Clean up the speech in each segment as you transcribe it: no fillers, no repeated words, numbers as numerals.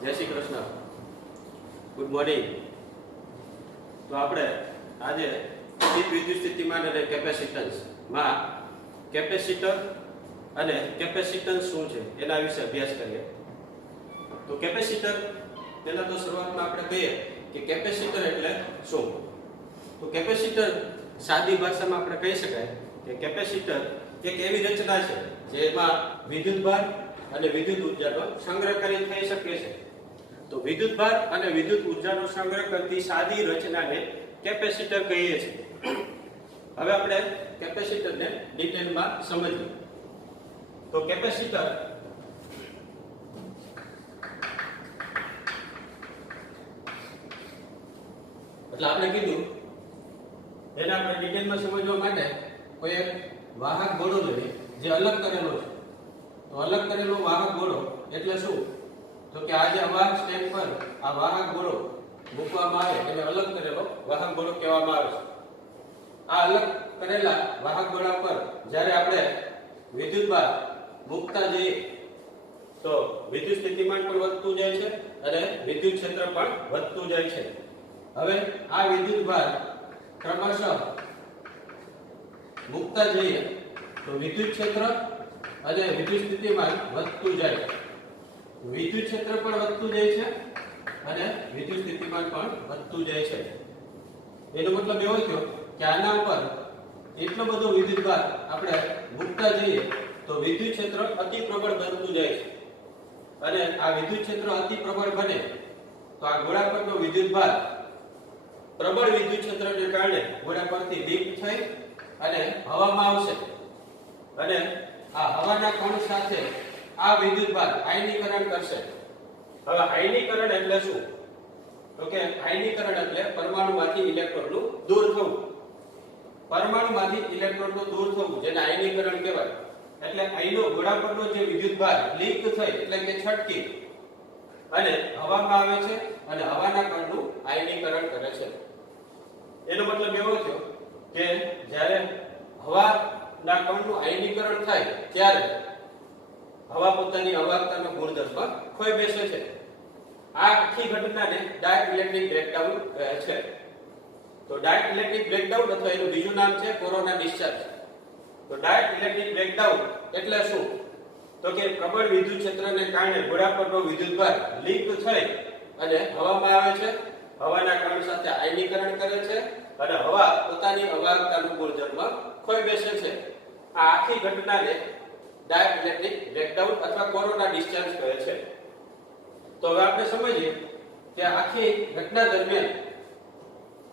જય Shri Krishna. Good morning. તો આપણે આજે વિદ્યુત સ્થિતિમાન અને કેપેસિટન્સ માં કેપેસિટર અને કેપેસિટન્સ શું છે એના વિશે અભ્યાસ કરીએ. તો કેપેસિટર પહેલા તો શરૂઆતમાં આપણે કહીએ કે કેપેસિટર એટલે શું. તો કેપેસિટર સાદી ભાષામાં આપણે કહી શકાય કે કેપેસિટર એક એવી રચના છે જેમાં વિદ્યુતભાર અને વિદ્યુત ઉર્જાનો સંગ્રહ કરી થઈ શકે છે. તો વિદ્યુતભાર અને વિદ્યુત ઉર્જાનો સંગ્રહ કરતી સાદી રચનાને કેપેસિટર કહીએ છીએ. હવે આપણે કેપેસિટરને ડિટેલમાં સમજીએ. તો કેપેસિટર એટલે આપણે કીધું એને આપણે ડિટેલમાં સમજવા માટે કોઈ એક વાહક ગોળો લઈએ જે અલગ કરેલો છે. તો અલગ કરેલો વાહક ગોળો એટલે શું? તો કે આ જે વાહક સ્ટેન્ડ પર આ વાહક ગોળો મૂકવામાં આવે એને અલગ કરેલો વાહક ગોળો કહેવામાં આવે છે. આ અલગ કરેલા વાહક ગોળા પર જ્યારે આપણે વિદ્યુતભાર મૂકતા જઈએ તો વિદ્યુત સ્થિતિમાન પણ વધતું જાય છે અને વિદ્યુત ક્ષેત્ર પણ વધતું જાય છે. હવે આ વિદ્યુતભાર ક્રમશઃ મૂકતા જઈએ તો વિદ્યુત ક્ષેત્ર અને વિદ્યુત સ્થિતિમાન વધતું જાય. વિદ્યુત ક્ષેત્ર પણ વધતું જાય છે અને વિદ્યુત સ્થિતિમાન પણ વધતું જાય છે. એનો મતલબ એવો થયો કે આના પર એટલો બધો વિદ્યુતભાર આપણે મૂકતા જઈએ તો વિદ્યુત ક્ષેત્ર અતિ પ્રબળ બનતું જાય છે. અને આ વિદ્યુત ક્ષેત્ર અતિ પ્રબળ બને તો આ ગોળા પરનો વિદ્યુતભાર પ્રબળ વિદ્યુત ક્ષેત્રને કારણે ગોળા પરથી લિફ્ટ થઈ અને હવામાં આવશે અને આ હવાના કણ સાથે આ વિદ્યુતભાર આયનીકરણ કરશે. હવે આયનીકરણ એટલે શું? તો કે આયનીકરણ એટલે પરમાણુમાંથી ઇલેક્ટ્રોનનું દૂર થવું. પરમાણુમાંથી ઇલેક્ટ્રોનનું દૂર થવું જેને આયનીકરણ કહેવાય. એટલે અહીંનો ગોળા પરનો જે વિદ્યુતભાર લીક થઈ એટલે કે છટકી અને હવામાં આવે છે અને હવાના કણનું આયનીકરણ કરે છે. એનો મતલબ એવો થયો કે જ્યારે હવાના કણનું આયનીકરણ થાય ત્યારે હવા પોતાની અવાહકતાનો ગુણધર્મ ખોઈ બેસે છે. આ આખી ઘટનાને ડાઇલેક્ટ્રિક બ્રેકડાઉન કહે છે. તો ડાઇલેક્ટ્રિક બ્રેકડાઉન અથવા એનું બીજું નામ છે કોરોના ડિસ્ચાર્જ. તો ડાઇલેક્ટ્રિક બ્રેકડાઉન એટલે શું? તો કે પ્રબળ વિદ્યુત ક્ષેત્રને કારણે ગોળા પરનો વિદ્યુતભાર લીક થઈ અને હવામાં આવે છે. હવાના કણ સાથે આયનીકરણ કરે છે અને હવા પોતાની અવાહકતાનું ગુણધર્મ ખોઈ બેસે છે. આ આખી ઘટનાને ડાઇલેક્ટ્રિક બ્રેકડાઉન અથવા કોરોના ડિસ્ચાર્જ કહે છે. તો હવે આપણે સમજીએ કે આખી ઘટના દરમિયાન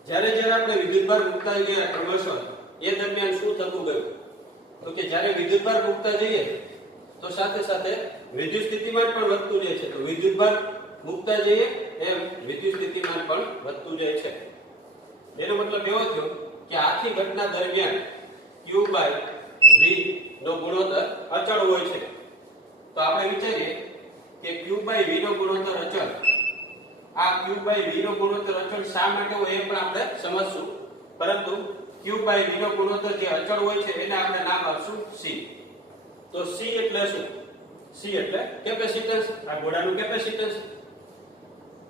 જ્યારે આપણે વિદ્યુતભાર મૂકતા ગયા ક્રમશઃ એ દરમિયાન શું થતું ગયું? તો કે જ્યારે વિદ્યુતભાર મૂકતા જઈએ તો સાથે સાથે વિદ્યુત સ્થિતિમાન પણ વધતું જાય છે. તો વિદ્યુતભાર મૂકતા જઈએ એમ વિદ્યુત સ્થિતિમાન પણ વધતું જાય છે. એનો મતલબ એવો થયો કે આખી ઘટના દરમિયાન Q/V નો ગુણોત્તર અચળ હોય છે. તો આપણે વિચારીએ કે Q/V નો ગુણોત્તર અચળ. આ Q/V નો ગુણોત્તર અચળ શા માટે હોય એ પણ આપણે સમજશું. પરંતુ Q/V નો ગુણોત્તર જે અચળ હોય છે એને આપણે નામ આપશું C. તો C એટલે શું? C એટલે કેપેસિટન્સ. આ ગોળાનું કેપેસિટન્સ.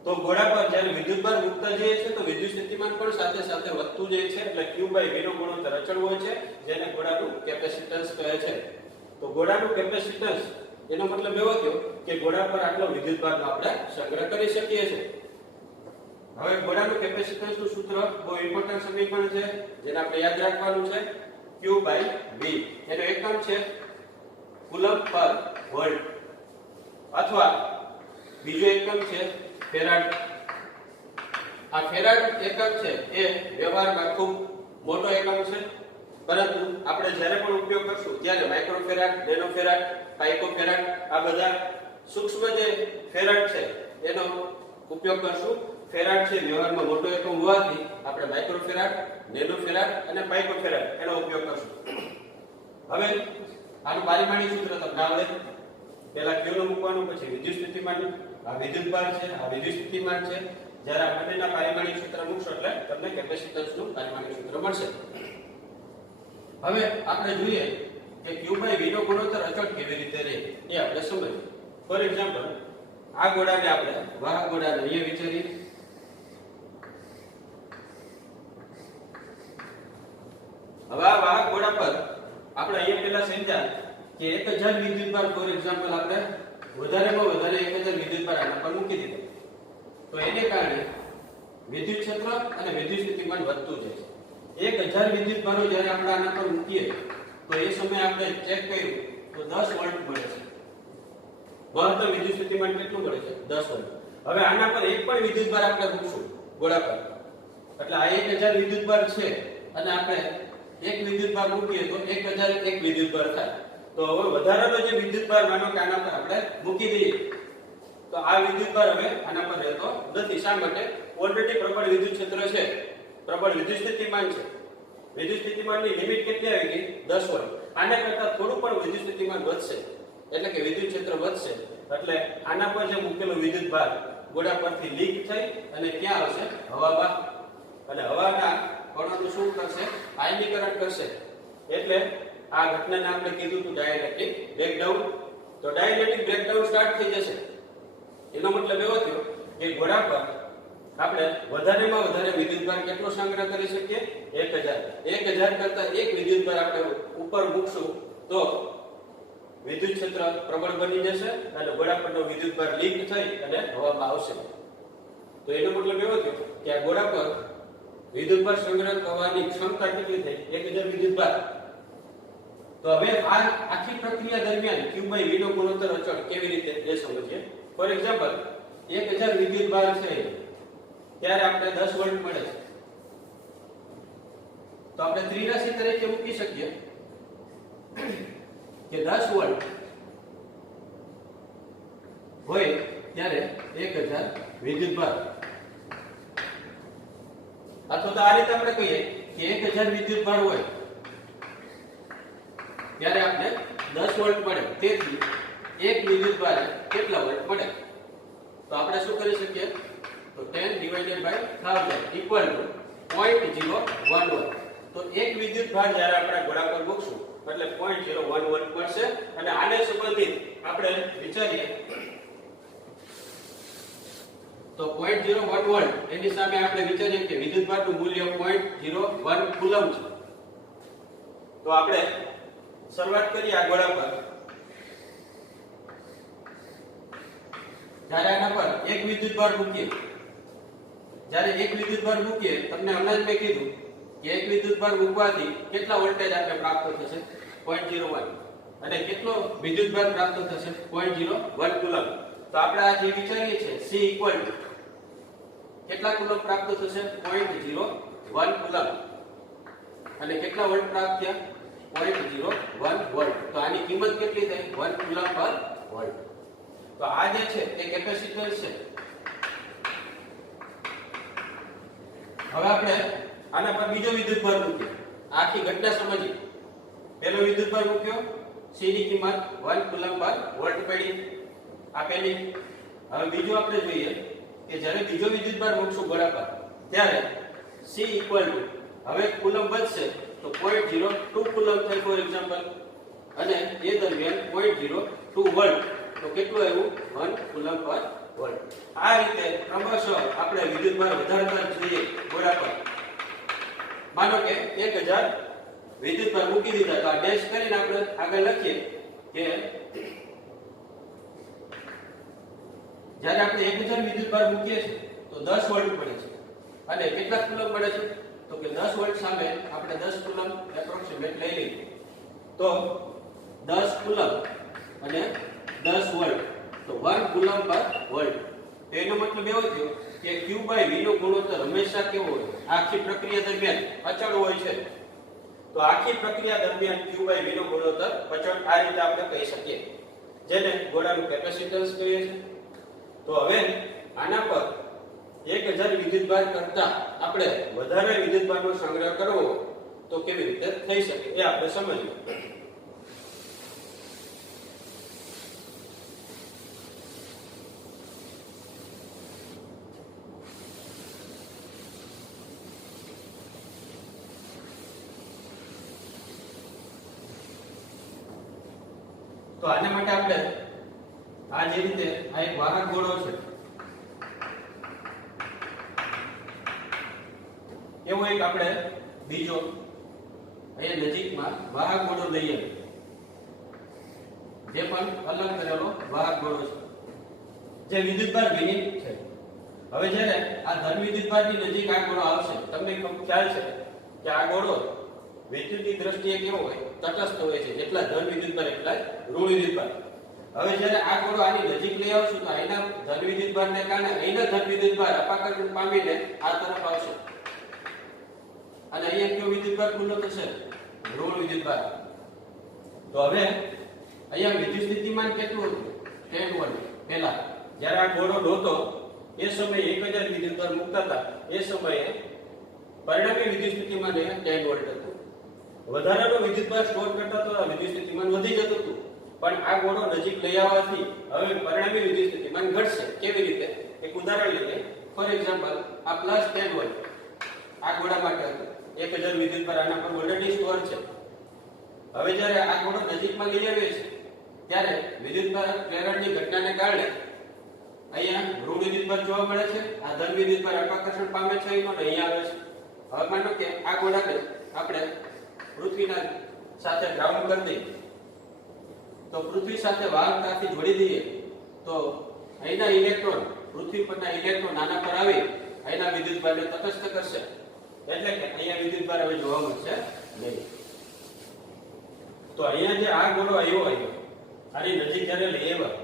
તો ગોળા પર જ્યારે વિદ્યુતભાર મૂકતા જઈએ છે તો વિદ્યુત સ્થિતિમાન પણ સાથે સાથે વધતું જાય છે. એટલે Q/V નો ગુણોત્તર અચળ હોય છે જેને ગોળાનું કેપેસિટન્સ કહે છે. તો ગોળાનું કેપેસિટન્સ એનો મતલબ એવો થયો કે ગોળા પર આટલો વિદ્યુતભારનો આપણે સંગ્રહ કરી શકીએ છીએ. હવે ગોળાનું કેપેસિટન્સનું સૂત્ર બહુ ઇમ્પોર્ટન્ટ સમીકરણ છે જેને આપણે યાદ રાખવાનું છે. Q/V એનો એકમ છે કુલમ્બ પર વોલ્ટ અથવા બીજો એકમ છે ફેરાડ. આ ફેરાડ એકમ છે એ વ્યવહારમાં ખૂબ મોટો એકમ છે. પરંતુ આપણે જ્યારે પણ ઉપયોગ કરશું ત્યારે માઇક્રોફેરાડ, નેનોફેરાડ, પાઇકોફેરાડ આ બધા સૂક્ષ્મ જે ફેરાડ છે એનો ઉપયોગ કરશું. ફેરાડ છે વ્યવહારમાં મોટો એકમ હોવાથી આપણે માઇક્રોફેરાડ, નેનોફેરાડ અને પાઇકોફેરાડ એનો ઉપયોગ કરશું. હવે આનું પારિમાણિક સૂત્ર તમને આવડે. પહેલા Q નું મૂકવાનું, પછી વિદ્યુત સ્થિતિમાન. આ વિદ્યુતભાર છે, આ વિદ્યુત સ્થિતિમાન છે. જ્યારે આ બંનેના પારિમાણિક સૂત્ર મૂકશો એટલે તમને કેપેસિટન્સનું પારિમાણિક સૂત્ર મળશે. હવે આપણે જોઈએ કે Q/V નો ગુણોત્તર અચળ કેવી રીતે રહે એ આપણે સમજીએ. ફોર એક્ઝામ્પલ આ ગોળાને આપણે વાહક ગોળાને અહીંયા વિચારીએ. હવે આ વાહક ગોળા પર આપણે અહીંયા પેલા સમજ્યા કે 1000 વિદ્યુતભાર ફોર એક્ઝામ્પલ આપણે વધારેમાં વધારે 1000 વિદ્યુતભાર આના પર મૂકી દીધો, તો એને કારણે વિદ્યુત ક્ષેત્ર અને વિદ્યુત સ્થિતિમાન વધતું જાય છે. 1000 વિદ્યુતભારો જ્યારે આપણે આના પર મૂકીએ તો એ સમયે આપણે ચેક કર્યું તો 10 વોલ્ટ મળે છે. મહત્તમ વિદ્યુત સ્થિતિમાન કેટલું મળે છે? 10 વોલ્ટ. હવે આના પર એક પણ વિદ્યુતભાર આપણે મૂકશું ગોળા પર, એટલે આ 1000 વિદ્યુતભાર છે અને આપણે એક વિદ્યુતભાર મૂકીએ તો 1001 વિદ્યુતભાર થાય. તો હવે વધારાનો જે વિદ્યુતભાર માનો કે આના પર આપણે મૂકી દઈએ તો આ વિદ્યુતભાર હવે આના પર રહેતો નથી. શા માટે? ઓલરેડી પ્રબળ વિદ્યુત ક્ષેત્ર છે, પ્રબળ વિદ્યુત સ્થિતિમાન છે. વિદ્યુત સ્થિતિમાનની લિમિટ કેટલી આવી ગઈ? 10 વોલ્ટ. આના કરતાં થોડું પણ વિદ્યુત સ્થિતિમાન વધશે એટલે કે વિદ્યુત ક્ષેત્ર વધશે એટલે આના પર જે મૂકેલો વિદ્યુતભાર ગોળા પરથી લીક થઈ અને ક્યાં આવશે? હવામાં. અને હવાના કણોનું શું કરશે? આયનીકરણ કરશે. એટલે આ ઘટનાને આપણે કીધું હતું ડાયલેક્ટ્રિક બ્રેકડાઉન. તો ડાયલેક્ટ્રિક બ્રેકડાઉન સ્ટાર્ટ થઈ જશે. એનો મતલબ એવો થયો કે ગોળા પર આપણે વધારેમાં વધારે વિદ્યુતભાર કેટલો સંગ્રહ કરી શકીએ? 1000. 1000 કરતા એક વિદ્યુતભાર આપણે ઉપર મૂકશું તો વિદ્યુત ક્ષેત્ર પ્રબળ બની જશે અને ગોળા પરનો વિદ્યુતભાર લીક થઈ અને હવામાં આવશે. તો એનો મતલબ એવો થયો કે આ ગોળા પર વિદ્યુતભાર સંગ્રહ કરવાની ક્ષમતા કેટલી થઈ? 1000 વિદ્યુતભાર. તો હવે આ આખી પ્રક્રિયા દરમિયાન Q/V નો ગુણોત્તર અચળ કેવી રીતે એ સમજીએ. ફોર એક્ઝામ્પલ 1000 વિદ્યુતભાર છે ત્યારે આપણે 10 વોલ્ટ મળે છે, તો આપણે ત્રિરાશી તરીકે મૂકી શકીએ કે 10 વોલ્ટ હોય ત્યારે 1000 વિદ્યુતભાર. અથવા તો આ રીતે આપણે કહીએ કે 1000 વિદ્યુતભાર હોય ત્યારે આપણે 10 વોલ્ટ મળે, તેથી એક વિદ્યુતભાર કેટલા વોલ્ટ મળે? તો આપણે શું કરી શકીએ? તો 10 ડિવાઇડેડ બાય 1000 ઇક્વલ ટુ 0.011. તો એક વિદ્યુતભાર જ્યારે આપણે ગોળા પર મૂકશું એટલે 0.01 વોલ્ટ મળશે. અને આને સંબંધિત આપણે વિચારીએ તો 0.01 વોલ્ટ એની સામે આપણે વિચારીએ કે વિદ્યુતભારનું મૂલ્ય 0.01 કુલમ છે. તો આપણે શરૂઆત કરીએ આ ગોળા પર. જ્યારે આના પર એક વિદ્યુતભાર મૂકીએ, જ્યારે એક વિદ્યુતભાર મૂકીએ તમને હમણાં જ મેં કીધું કે એક વિદ્યુતભાર મૂકવાથી કેટલા વોલ્ટેજ આપણે પ્રાપ્ત થશે? 0.01. અને કેટલો વિદ્યુતભાર પ્રાપ્ત થશે? 0.01 કુલમ. તો આપણે આ જે વિચારીએ છે C ઇક્વલ ટુ કેટલા કુલમ પ્રાપ્ત થશે? 0.01 કુલમ. અને કેટલા વોલ્ટ પ્રાપ્ત થયા? 0.01 વોલ્ટ. તો આની કિંમત કેટલી થઈ? 1 કુલમ પર વોલ્ટ. તો આ જે છે એ કેપેસિટર છે. હવે આપણે આના પર બીજો વિદ્યુતભાર મૂક્યો. આખી ઘટના સમજીએ. પહેલો વિદ્યુતભાર મૂક્યો, C ની કિંમત 1 કુલમ પર વોલ્ટ પડી, આ પહેલી. હવે બીજો આપણે જોઈએ કે જ્યારે બીજો વિદ્યુતભાર મૂકશું ગોળા પર ત્યારે C ઇક્વલ ટુ હવે કુલમ વધશે તો 0.02 કુલમ થાય ફોર એક્ઝામ્પલ. અને એ દરમિયાન 0.02 વોલ્ટ. તો કેટલું આવ્યું? 1 કુલમ પર વોલ્ટ. આ રીતે ક્રમશઃ આપણે વિદ્યુતભાર વધારતા જઈએ ગોળા પર. માનો કે 1000 વિદ્યુતભાર મૂકી દીધા તો આ ડેશ કરીને આપણે આગળ લખીએ કે જ્યારે આપણે 1000 વિદ્યુતભાર મૂકીએ છીએ તો 10 વોલ્ટ મળે છે. અને કેટલા કુલમ મળે છે? તો કે 10 વોલ્ટ સામે આપણે 10 કુલમ એપ્રોક્સિમેટ લઈ લઈએ તો 10 કુલમ અને 10 વોલ્ટ તો 1 કુલમ પર વોલ્ટ. એનો મતલબ એવો થયો કે Q/V નો ગુણોત્તર હંમેશા કેવો હોય? આખી પ્રક્રિયા દરમિયાન અચળ હોય છે. તો આખી પ્રક્રિયા દરમિયાન Q/V નો ગુણોત્તર અચળ આ રીતે આપણે કહી શકીએ, જેને ગોળાનું કેપેસિટન્સ કહીએ છીએ. તો હવે આના પર 1000 વિદ્યુતભાર કરતા આપણે વધારે વિદ્યુતભારનો સંગ્રહ કરવો તો કેવી રીતે થઈ શકે એ આપણે સમજીએ. તો આના માટે આપણે આ જે રીતે આ એક વાહક ગોળો છે, એવો એક આપણે બીજો અહીંયા નજીકમાં વાહક ગોળો લઈએ, જે પણ અલગ કરેલો વાહક ગોળો છે, જે વિદ્યુતભાર વિહીન છે. હવે જ્યારે આ ધન વિદ્યુતભારની નજીક આ ગોળો આવશે, તમને ખ્યાલ છે કે આ ગોળો વિદ્યુતની દ્રષ્ટિએ કેવો હોય, તટસ્થ હોય છે. જેટલા ધન વિદ્યુતભાર એટલા જ ઋણ વિદ્યુતભાર. હવે જ્યારે આ ગોળો આની નજીક લઈ આવશું તો અહીંના ધન વિદ્યુતભારને કારણે અહીંના ધન વિદ્યુતભાર અપાકર્ષણ પામીને આ તરફ આવશે, અને અહીંયા કયો વિદ્યુતભાર ખુલ્લો થશે, ઋણ વિદ્યુતભાર. તો હવે અહીંયા વિદ્યુત સ્થિતિમાન કેટલું હતું, 10 વોલ્ટ. પહેલા જ્યારે આ ગોળો નહોતો એ સમયે 1000 વિદ્યુતભાર મુકતા હતા, એ સમયે પરિણામી વિદ્યુત સ્થિતિમાન 10 વોલ્ટ હતું. વધારાનો વિદ્યુતભાર સ્ટોર કરતા તો વિદ્યુત સ્થિતિમાન વધી જતું હતું, પણ આ ગોળો નજીક લઈ આવવાથી હવે પરિણામી વિદ્યુત સ્થિતિમાન ઘટશે. કેવી રીતે? એક ઉદાહરણ લઈએ. ફોર એક્ઝામ્પલ, આ +10 વોલ્ટ આ ગોળા માટે હતું, 1000 વિદ્યુતભાર આના પર ઓલરેડી સ્ટોર છે. હવે જ્યારે આ ગોળો નજીકમાં લઈ આવીએ છીએ ત્યારે વિદ્યુતભાર પ્રેરણની ઘટનાને કારણે અહીંયા ઋણ વિદ્યુતભાર જોવા મળે છે, આ ધન વિદ્યુતભાર અપાકર્ષણ પામે છે અને અહીંયા આવે છે. હવે માનો કે આ ગોળાને આપણે પૃથ્વીના સાથે ગ્રાઉન્ડ કરી દઈએ, તો પૃથ્વી સાથે વાહકતાથી જોડી દઈએ તો અહીંના ઇલેક્ટ્રોન પૃથ્વી પરના ઇલેક્ટ્રોન આના પર આવી અહીંના વિદ્યુતભારને તટસ્થ કરશે, એટલે કે અહીંયા વિદ્યુતભાર હવે જોવા મળશે નહીં. તો અહીંયા જે આ ગોળો આવ્યો આની નજીક જ્યારે લઈ આવ્યા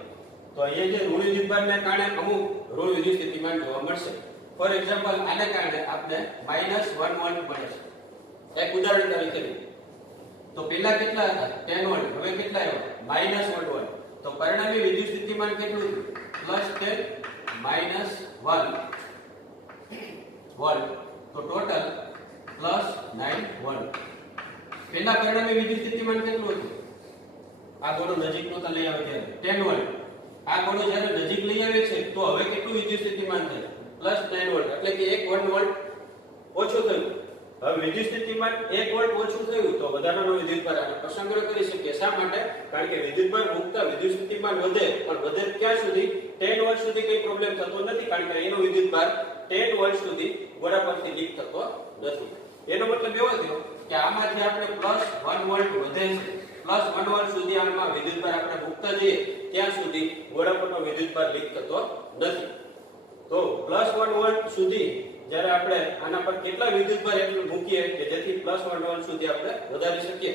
તો અહીંયા જે ઋણ વિદ્યુતભારને કારણે અમુક ઋણ વિદ્યુત સ્થિતિમાન જોવા મળશે. ફોર એક્ઝામ્પલ, આને કારણે આપણે -1 વોલ્ટ મળે છે. એક ઉદાહરણ તરીકે તો પહેલા કેટલા હતા, 10 વોલ્ટ, હવે કેટલા આવ્યા, -1 વોલ્ટ. તો પરિણામી વિદ્યુત સ્થિતિમાન કેટલું થયું, +10 -1 વોલ્ટ. તો ટોટલ +9 વોલ્ટ. પહેલા પરિણામી વિદ્યુત સ્થિતિમાન કેટલું હતું, આ ગોળો નજીક નહોતા લઈ આવે ત્યારે 10 વોલ્ટ. આ ગોળો જ્યારે નજીક લઈ આવે છે તો હવે કેટલું વિદ્યુત સ્થિતિમાન થાય, +9 વોલ્ટ, એટલે કે 1 વોલ્ટ ઓછું થયું. હવે વિદ્યુત સ્થિતિમાન 1 વોલ્ટ ઓછું થયું તો વધારાનો વિદ્યુતભાર આને પર સંગ્રહ કરી શકીએ. શા માટે? કારણ કે વિદ્યુતભાર મુકતા વિદ્યુત સ્થિતિમાન વધે, પણ વધે ક્યાં સુધી, 10 વોલ્ટ સુધી કઈ પ્રોબ્લેમ થતો નથી, કારણ કે એનો વિદ્યુતભાર 10 વોલ્ટ સુધી ગોળા પરથી લીક થતો નથી. એનો મતલબ એવો થયો કે આમાંથી આપણે +1 વોલ્ટ વધે છે, +1 વોલ્ટ સુધી આમાં વિદ્યુતભાર આપણે મુકતા જઈએ ત્યાં સુધી ગોળા પરનો વિદ્યુતભાર લીક થતો નથી. તો +1 વોલ્ટ સુધી જ્યારે આપણે આના પર કેટલા વિદ્યુતભાર એટલું મૂકીએ કે જેથી +1 વોલ્ટ સુધી આપણે વધારી શકીએ,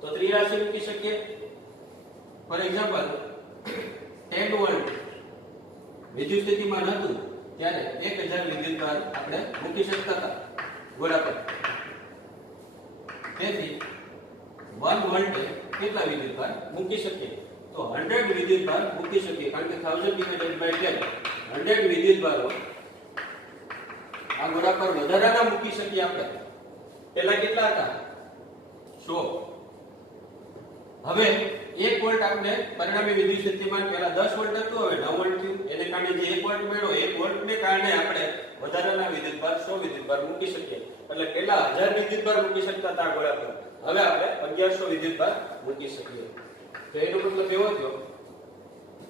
તો ત્રિરાશિ મૂકી શકીએ. ફોર એક્ઝામ્પલ, 10 વોલ્ટ વિદ્યુત સ્થિતિમાન હતું ત્યારે 1000 વિદ્યુતભાર આપણે મૂકી શકતા હતા ગોળા પર. તેથી 1 વોલ્ટે કેટલા વિદ્યુતભાર મૂકી શકીએ, તો 100 વિદ્યુતભાર મૂકી શકીએ, કારણ કે 1000 / 10 100 વિદ્યુતભારો આ ગોળા પર વધારાના મૂકી શકીએ આપણે. પહેલા કેટલા હતા, 100. હવે 1 વોલ્ટ આપણે પરિણામી વિદ્યુત સ્થિતિમાન પહેલા 10 વોલ્ટ હતું, હવે 9 વોલ્ટ થયું. એને કારણે જે 1 વોલ્ટ મળ્યો, 1 વોલ્ટને કારણે આપણે વધારાના વિદ્યુતભાર 100 વિદ્યુતભાર મૂકી શકીએ. એટલે પહેલા 1000 વિદ્યુતભાર મૂકી શકતા હતા ગોળા પર, હવે આપણે 1100 વિદ્યુતભાર મૂકી શકીએ. તો એનો મતલબ એવો થયો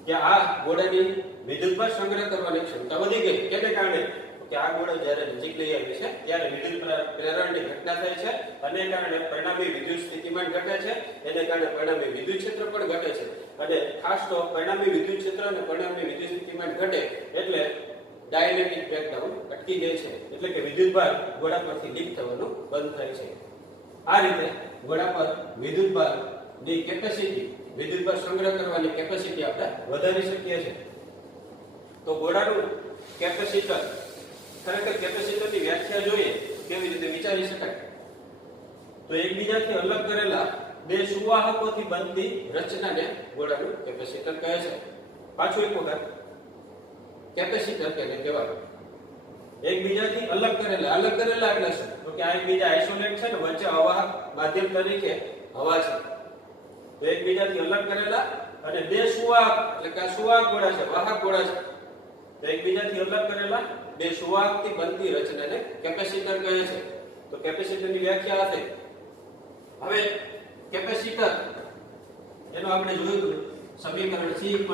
કે આ ગોળાની વિદ્યુતભાર સંગ્રહ કરવાની ક્ષમતા વધી ગઈ. કેને કારણે? કે આ ગોળો જ્યારે નજીક લઈ આવે છે ત્યારે વિદ્યુત પ્રેરણની ઘટના થાય છે, અને કારણે પરિણામી વિદ્યુત સ્થિતિમાન ઘટે છે, એને કારણે પરિણામી વિદ્યુત ક્ષેત્ર પણ ઘટે છે. અને ખાસ તો પરિણામી વિદ્યુત ક્ષેત્ર અને પરિણામી વિદ્યુત સ્થિતિમાન ઘટે એટલે ડાયલેક્ટ્રિક બ્રેકડાઉન અટકી જાય છે, એટલે કે વિદ્યુતભાર ગોળા પરથી લીક થવાનું બંધ થાય છે. આ રીતે ગોળા પર વિદ્યુતભારની કેપેસિટી, વિદ્યુતભાર સંગ્રહ કરવાની કેપેસિટી આપણે વધારી શકીએ છીએ. તો ગોળાનું કેપેસિટર, ખરેખર કેપેસિટરની વ્યાખ્યા જોઈએ કેવી રીતે વિચારી શકાય, તો એકબીજાથી અલગ કરેલા બે સુવાહકોથી બનતી રચનાને ગોળાનું કેપેસિટર કહે છે. પાછું એક વખત, કેપેસિટર કેને કહેવાય, એકબીજાથી અલગ કરેલા એટલે શું, તો કે આ એકબીજા આઇસોલેટ છે ને, વચ્ચે અવાહક માધ્યમ તરીકે હવા છે, તો એકબીજાથી અલગ કરેલા અને બે સુવાહક, એટલે કે આ સુવાહક ગોળા છે, વાહક ગોળા છે, તો એકબીજાથી અલગ કરેલા બે સુવાહકથી બનતી રચનાને કેપેસિટર કહે છે. તો કેપેસિટરની વ્યાખ્યા આ થઈ. હવે કેપેસિટર એનો આપણે જોયું સમીકરણ C q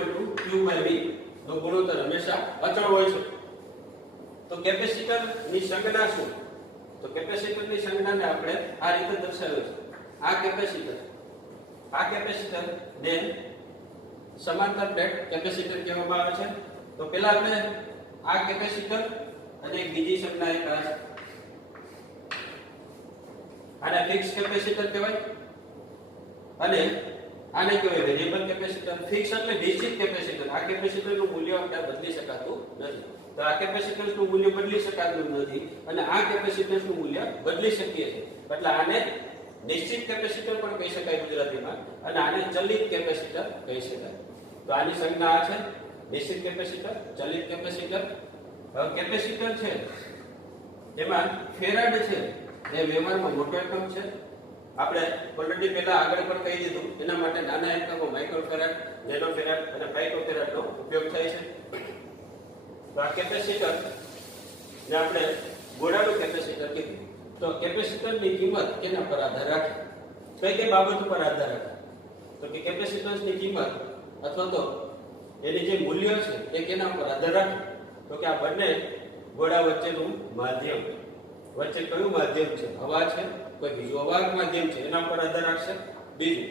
v નો ગુણોત્તર હંમેશા અચળ હોય છે. તો કેપેસિટર ની સંજ્ઞા શું? તો કેપેસિટર ની સંજ્ઞાને આપણે આ રીતે દર્શાવ્યો છે. આ કેપેસિટર ને સમાંતર પ્લેટ કેપેસિટર કહેવામાં આવે છે. તો પહેલા આપણે આ કેપેસિટર અને એક બીજી સંજ્ઞા એક આ છે. આને ફિક્સ કેપેસિટર કહેવાય અને આને કહેવાય વેરિયેબલ કેપેસિટર. ફિક્સ એટલે નિશ્ચિત કેપેસિટર. આ કેપેસિટરનું મૂલ્ય આપણે બદલી શકાતું નથી. તો આ કેપેસિટન્સનું મૂલ્ય બદલી શકાતું નથી અને આ કેપેસિટન્સનું મૂલ્ય બદલી શકીએ છીએ. એટલે આને નિશ્ચિત કેપેસિટર પણ કહી શકાય ગુજરાતીમાં અને આને ચલિત કેપેસિટર કહી શકાય. તો આની સંજ્ઞા આ છે નિશ્ચિત કેપેસિટર, ચલિત કેપેસિટર. હવે કેપેસિટર છે એમાં ફેરાડ છે એ વ્યવહારમાં મોટો એકમ છે. આપણે ઓલરેડી પહેલા આગળ પણ કહી દીધું, એના માટે નાના એકમો માઇક્રોફેરાડ, નેનોફેરાડ અને પાઇકોફેરાડનો ઉપયોગ થાય છે. તો આ કેપેસિટર ને આપણે ગોળાનું કેપેસિટર કીધું. તો કેપેસિટરની કિંમત કેના પર આધાર રાખે? કઈ બાબત ઉપર આધાર રાખે? તો કે કેપેસિટન્સની કિંમત અથવા તો એની જે મૂલ્ય છે એ કેના પર આધાર રાખે? તો કે આ બંને ગોળા વચ્ચેનું માધ્યમ, વચ્ચે કયું માધ્યમ છે? હવા છે, કોઈ બીજું અવાહક માધ્યમ છે, એના પર આધાર રાખશે. બીજું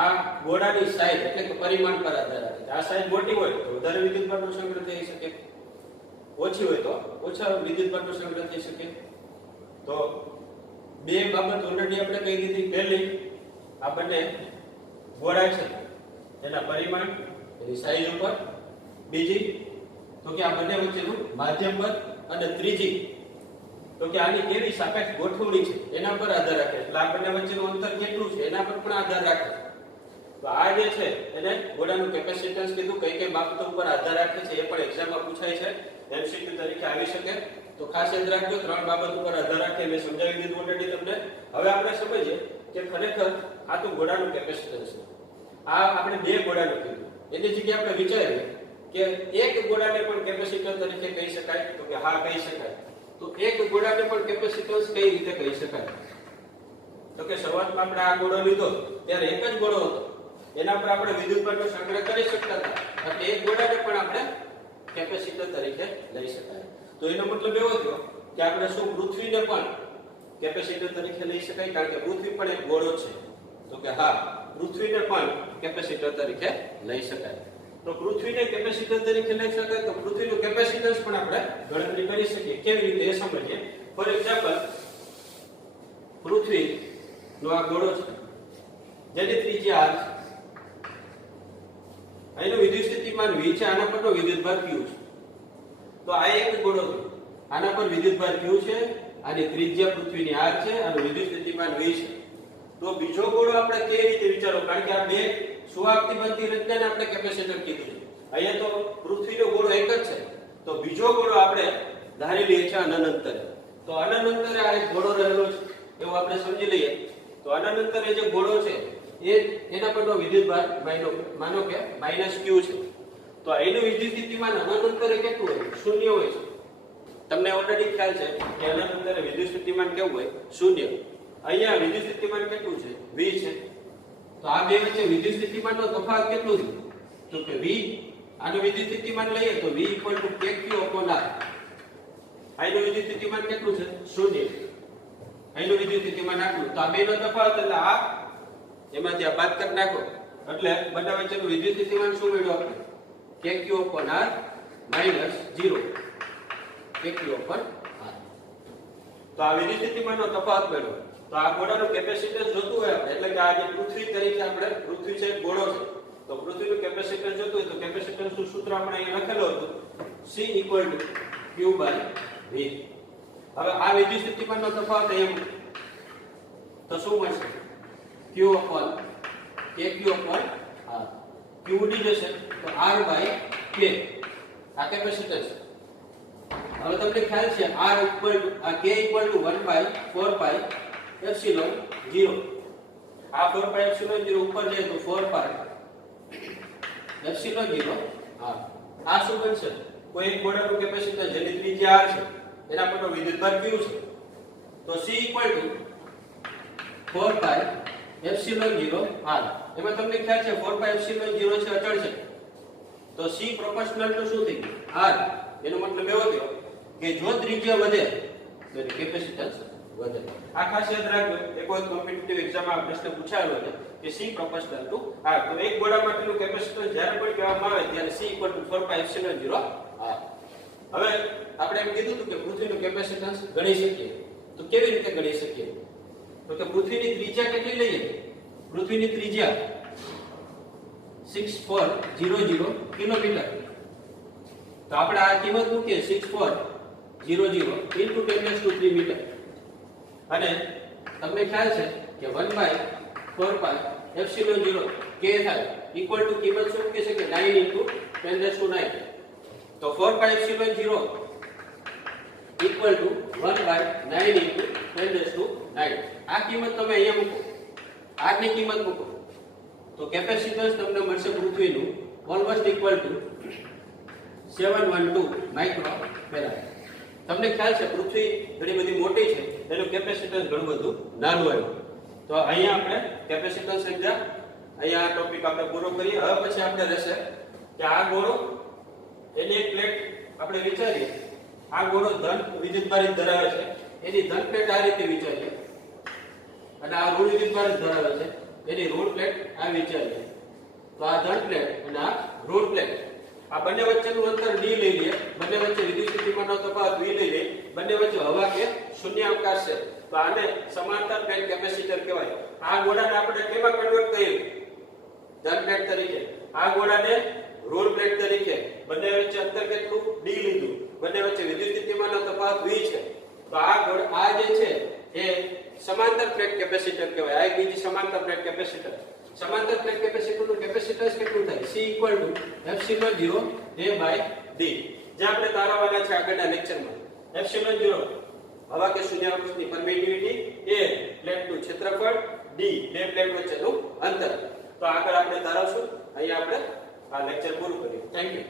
આ ગોળાની સાઈઝ એટલે કે પરિમાણ પર આધાર રાખે. આ સાઈઝ મોટી હોય તો વધારે વિદ્યુતભારનો સંગ્રહ થઈ શકે, ઓછી હોય તો ઓછા વિદ્યુતભારનો સંગ્રહ થઈ શકે. તો બે બાબત ઓલરેડી આપણે કહી દીધી. પહેલી, આ બંને ગોળા છે એના પરિમાણ, એની સાઈઝ ઉપર. બીજી તો કે આ બંને વચ્ચેનું માધ્યમ પર. અને ત્રીજી તો કે આની કેવી સાપેક્ષ ગોઠવણી છે એના પર આધાર રાખે. એટલે આ બંને વચ્ચેનું અંતર કેટલું છે એના પર પણ આધાર રાખે. તો આ જે છે એને ગોળાનું કેપેસિટન્સ કીધું. કઈ બાબતો ઉપર આધાર રાખે છે એ પણ એક્ઝામમાં પૂછાય છે, એમસીક્યુ તરીકે આવી શકે. તો ખાસ યાદ રાખજો, ત્રણ બાબત ઉપર આધાર રાખે. મેં સમજાવી દીધું ઓલરેડી તમને. હવે આપણે સમજીએ કે ખરેખર આ તો ગોળાનું કેપેસિટન્સ છે. આ આપણે બે ગોળાનું કીધું, એની જગ્યાએ આપણે વિચારીએ કે એક ગોળાને પણ કેપેસિટર તરીકે કહી શકાય. તો કે હા, કહી શકાય. તો એક ગોળાને પણ કેપેસિટન્સ કઈ રીતે કહી શકાય? તો કે શરૂઆતમાં આપણે આ ગોળો લીધો ત્યારે એક જ ગોળો હતો, એના પર આપણે વિદ્યુતભારનો સંગ્રહ કરી શકતા હતા. એટલે એક ગોળાને પણ આપણે કેપેસિટર તરીકે લઈ શકાય. તો એનો મતલબ એવો થયો કે આપણે શું પૃથ્વીને પણ કેપેસિટર તરીકે લઈ શકાય? કારણ કે પૃથ્વી પણ એક ગોળો છે. તો કે હા, પૃથ્વીને પણ કેપેસિટર તરીકે લઈ શકાય. તો પૃથ્વીને કેપેસિટર તરીકે લઈ શકાય તો પૃથ્વીનું કેપેસિટન્સ પણ આપણે ગણતરી કરી શકીએ. કેવી રીતે એ સમજીએ. ફોર એક્ઝામ્પલ, પૃથ્વી નો આ ગોળો છે જેની ત્રિજ્યા r છે, અહીંનું વિદ્યુત સ્થિતિમાન v છે, આના પરનો વિદ્યુતભાર q છે. તો આ એક ગોળો છે, આના પર વિદ્યુતભાર q છે, આની ત્રિજ્યા પૃથ્વીની r છે, આનું વિદ્યુત સ્થિતિમાન v છે. તો બીજો ગોળો આપણે કેવી રીતે વિચારો? કારણ કે આ બે સુવાહકથી બનતી રચનાને આપણે કેપેસિટર કીધું છે. અહીંયા તો પૃથ્વીનો ગોળો એક જ છે. તો બીજો ગોળો આપણે ધારી લઈએ છીએ અનંતરે. તો અનંતરે આ એક ગોળો રહેલો છે એવું આપણે સમજી લઈએ. તો અનંતરે જે ગોળો છે એના પરનો વિદ્યુતભાર માનો કે -q છે. તો એનું વિદ્યુત સ્થિતિમાન અનંતરે કેટલું હોય? શૂન્ય હોય છે. તમને ઓલરેડી ખ્યાલ છે કે અનંતરે વિદ્યુત સ્થિતિમાન કેવું હોય? શૂન્ય. અહીંયા વિદ્યુત સ્થિતિમાન કેટલું છે? v છે. તો આ બે વચ્ચે વિદ્યુત સ્થિતિમાનનો તફાવત કેટલો છે? તો કે v. આનું વિદ્યુત સ્થિતિમાન લઈએ તો v kq/r. અહીંનું વિદ્યુત સ્થિતિમાન કેટલું છે? શૂન્ય. અહીંનું વિદ્યુત સ્થિતિમાન આટલું. તો આ બેનો તફાવત એટલે આ એમાંથી આ બાદ કરી નાખો એટલે બંને વચ્ચેનું વિદ્યુત સ્થિતિમાન શું મળ્યું આપણે? kq/r - 0 kq/r. તો આ વિદ્યુત સ્થિતિમાનનો તફાવત મળ્યો. તો આ ગોળાનું કેપેસિટન્સ જોતું હોય આપણે, એટલે કે આ જે પૃથ્વી તરીકે આપણે, પૃથ્વી છે ગોળો છે, તો પૃથ્વીનું કેપેસિટન્સ જોતું હોય તો કેપેસિટન્સનું સૂત્ર આપણે અહીં લખેલું હતું, C = q/v. હવે આ વિદ્યુત સ્થિતિમાનનો તફાવત એમ તો શું મળશે? q/kq/r. q ઉડી જશે તો r/k. આ કેપેસિટન્સ. હવે તમને ખ્યાલ છે k = 1/4πε0. આ 4πε0 ઉપર જાય તો 4πε0r. આ શું બનશે? કોઈ એક ગોળાનું કેપેસિટન્સ જેની ત્રિજ્યા r છે, એના પરનો વિદ્યુતભાર q છે. તો C = 4πε0r. એમાં તમને ખ્યાલ છે 4 પાઈ એપ્સિલોન 0 છે અચળ છે, તો C પ્રોપોર્શનલ ટુ શું થઈ ગયું R. એનો મતલબ એવો થયો કે જો ત્રિજ્યા વધે તો કેપેસિટન્સ વધે. આ ખાસ યાદ રાખજો, એક વખત કોમ્પિટિટિવ એક્ઝામમાં આ પ્રશ્ન પૂછાયેલો છે કે C પ્રોપોર્શનલ ટુ R. તો એક ગોળા માટેનું કેપેસિટન્સ જ્યારે પણ કહેવામાં આવે ત્યારે C 4 પાઈ એપ્સિલોન 0 R. હવે આપણે એમ કીધું હતું કે પૃથ્વીનું કેપેસિટન્સ ગણી શકીએ, તો કેવી રીતે ગણી શકીએ? તો કે પૃથ્વીની ત્રિજ્યા કેટલી લઈએ? પૃથ્વીની ત્રિજ્યા 6400 કિલોમીટર. તો આપણે આ કિંમત મૂકીએ 6400 into 10⁻³ મીટર. અને તમને ખ્યાલ છે કે 1/4 પાઈ એપ્સિલોન 0 k થાય ઇક્વલ ટુ કિંમત શું મૂકી શકે 9 into 10⁹. તો 4 પાઈ એપ્સિલોન 0 ઇક્વલ ટુ 1/9 into 10⁹. આ કિંમત તમે અહીંયા મૂકો, r ની કિંમત મૂકો, તો કેપેસિટન્સ તમને મળશે પૃથ્વીનું ઓલમોસ્ટ ઇક્વલ ટુ 712 માઇક્રોફેરાડ. તમને ખ્યાલ છે પૃથ્વી ઘણી બધી મોટી છે, એનું કેપેસિટન્સ ઘણું બધું નાનું આવ્યું. તો અહીંયા આપણે કેપેસિટન્સ સમજ્યા, અહીંયા આ ટોપિક આપણે પૂરો કરીએ. હવે પછી આપણે રહેશે કે આ ગોળો, એની એક પ્લેટ આપણે વિચારીએ, આ ગોળો ધન વિદ્યુતભારિત ધરાવે છે, એની ધન પ્લેટ આ રીતે વિચારીએ, અને આ ઋણ વિદ્યુતભારિત ધરાવે છે, એની ઋણ પ્લેટ આ વિચારીએ. તો આ ધન પ્લેટ અને આ ઋણ પ્લેટ, આ બંને વચ્ચેનું અંતર d લઈ લઈએ, બંને વચ્ચે વિદ્યુત સ્થિતિમાનનો તફાવત v લઈ લઈએ, બંને વચ્ચે હવા કે શૂન્યાવકાશ છે, તો આને સમાંતર પ્લેટ કેપેસિટર કહેવાય. આ ગોળાને આપણે કેમાં કન્વર્ટ કરીએ? ધન પ્લેટ તરીકે. આ ગોળાને ઋણ પ્લેટ તરીકે. બંને વચ્ચે અંતર કેટલું? d લીધું, બંને વચ્ચે વિદ્યુત સ્થિતિમાનનો તફાવત v છે, તો આ જે છે એ સમાંતર પ્લેટ કેપેસિટર કહેવાય. આ એક બીજી સમાંતર પ્લેટ કેપેસિટર. સમાંતર પ્લેટ કેપેસિટરનું કેપેસિટન્સ કેટલું થાય? C epsilon 0 a/d. જે આપણે તારવવાના છે આગળના લેક્ચરમાં. એપ્સિલોન 0 હવા કે શૂન્યાવકાશની પરમિટિવિટી, a પ્લેટનું ક્ષેત્રફળ, d બે પ્લેટ વચ્ચેનું અંતર. તો આગળ આપણે તારવશું. અહીંયા આપણે આ લેક્ચર પૂરું કરીએ. Thank you.